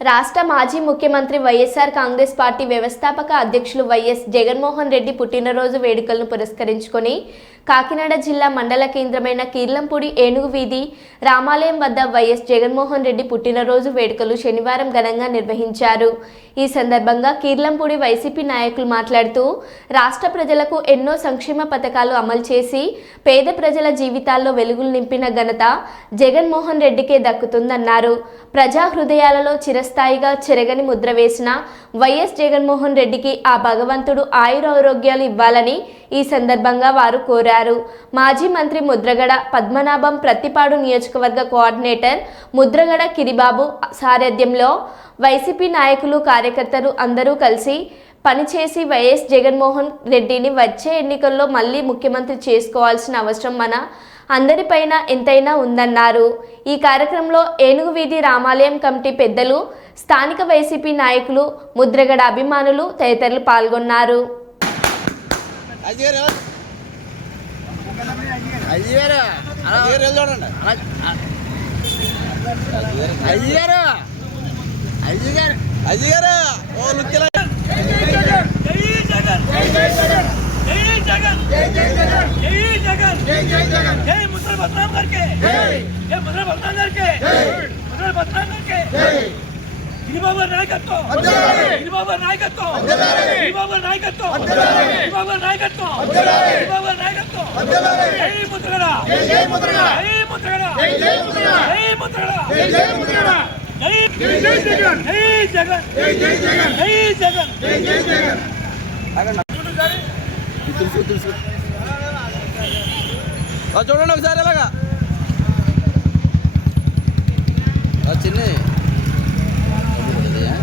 రాష్ట్ర మాజీ ముఖ్యమంత్రి వైఎస్ఆర్ కాంగ్రెస్ పార్టీ వ్యవస్థాపక అధ్యక్షులు వైఎస్ జగన్మోహన్ రెడ్డి పుట్టినరోజు వేడుకలను పురస్కరించుకొని కాకినాడ జిల్లా మండల కేంద్రమైన కీర్లంపూడి ఏనుగు వీధి రామాలయం వద్ద వైఎస్ జగన్మోహన్ రెడ్డి పుట్టినరోజు వేడుకలు శనివారం ఘనంగా నిర్వహించారు. ఈ సందర్భంగా కీర్లంపూడి వైసీపీ నాయకులు మాట్లాడుతూ రాష్ట్ర ప్రజలకు ఎన్నో సంక్షేమ పథకాలు అమలు చేసి పేద ప్రజల జీవితాల్లో వెలుగులు నింపిన ఘనత జగన్మోహన్ రెడ్డికే దక్కుతుందన్నారు. ప్రజా హృదయాలలో చిరస్థాయిగా చెరగని ముద్ర వేసిన వైఎస్ జగన్మోహన్ రెడ్డికి ఆ భగవంతుడు ఆయురారోగ్యాలు ఇవ్వాలని ఈ సందర్భంగా వారు కోరారు. మాజీ మంత్రి ముద్రగడ పద్మనాభం ప్రత్తిపాడు నియోజకవర్గ కోఆర్డినేటర్ ముద్రగడ కిరిబాబు సారథ్యంలో వైసీపీ నాయకులు కార్యకర్తలు అందరూ కలిసి పనిచేసి వైఎస్ జగన్మోహన్ రెడ్డిని వచ్చే ఎన్నికల్లో మళ్ళీ ముఖ్యమంత్రి చేసుకోవాల్సిన అవసరం మన అందరిపైన ఎంతైనా ఉందన్నారు ఈ కార్యక్రమంలో ఏనుగు వీధి రామాలయం కమిటీ పెద్దలు స్థానిక వైసీపీ నాయకులు ముద్రగడ అభిమానులు తదితరులు పాల్గొన్నారు అయ్యారు అయ్యారు జగన్ చూడండి అయ్యారు జగన్ అయ్యారు ఓ జగన్ जय मुद्रा बदनाम करके जय मुद्रा बदनाम करके मुद्रा बदनाम करके గిరిబాబు నాయకత్వం గిరిబాబు నాయకత్వం గిరిబాబు నాయకత్వం గిరిబాబు నాయకత్వం గిరిబాబు నాయకత్వం జై ముద్రగడ జై ముద్రగడ జై ముద్రగడ జై ముద్రగడ జై ముద్రగడ జై జై జగన్ జై జగన్ జై జగన్ జై జగన్ జై జగన్ తెలుసు తెలుసు ఆ, చూడండి ఒకసారి ఇలాగా ఆ, చిన్ని. జై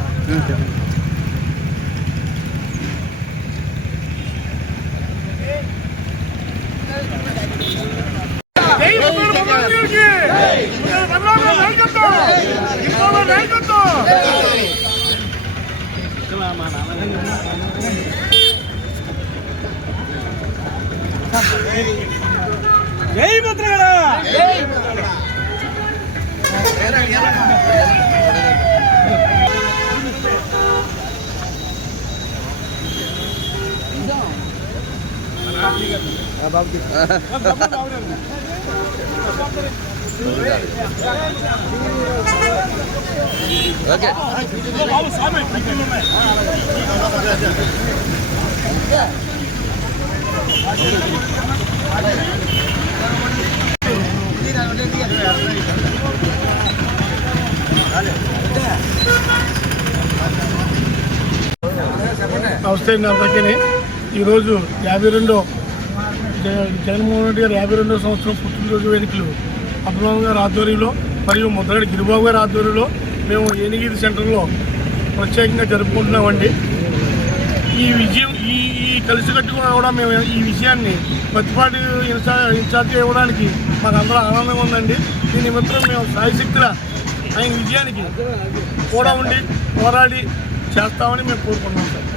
బదనాంకి ముద్రగడ బదనాంకి జై ముద్రగడ ఓకే. బాబు స్వామి పైకి నమస్తే అందరికీ ఈరోజు యాభై రెండో జగన్మోహన్ రెడ్డి గారు యాభై రెండో సంవత్సరం పుట్టినరోజు వేడుకలు అభిమాన్ గారి ఆధ్వర్యంలో మరియు ముద్రగడి గిరిబాబు గారి ఆధ్వర్యంలో మేము ఏనిగిరి సెంటర్లో ప్రత్యేకంగా జరుపుకుంటున్నామండి. ఈ విజయం ఈ ఈ కలిసికట్టుగా కూడా మేము ఈ విషయాన్ని ప్రతిపాటి ఇన్సా ఇన్ఛార్జ్ ఇవ్వడానికి మాకు అందరూ ఆనందంగా ఉందండి. దీని నిమిత్తం మేము సాయశక్తుల ఆయన విజయానికి కూడా ఉండి పోరాడి చేస్తామని మేము కోరుకుంటున్నాం సార్.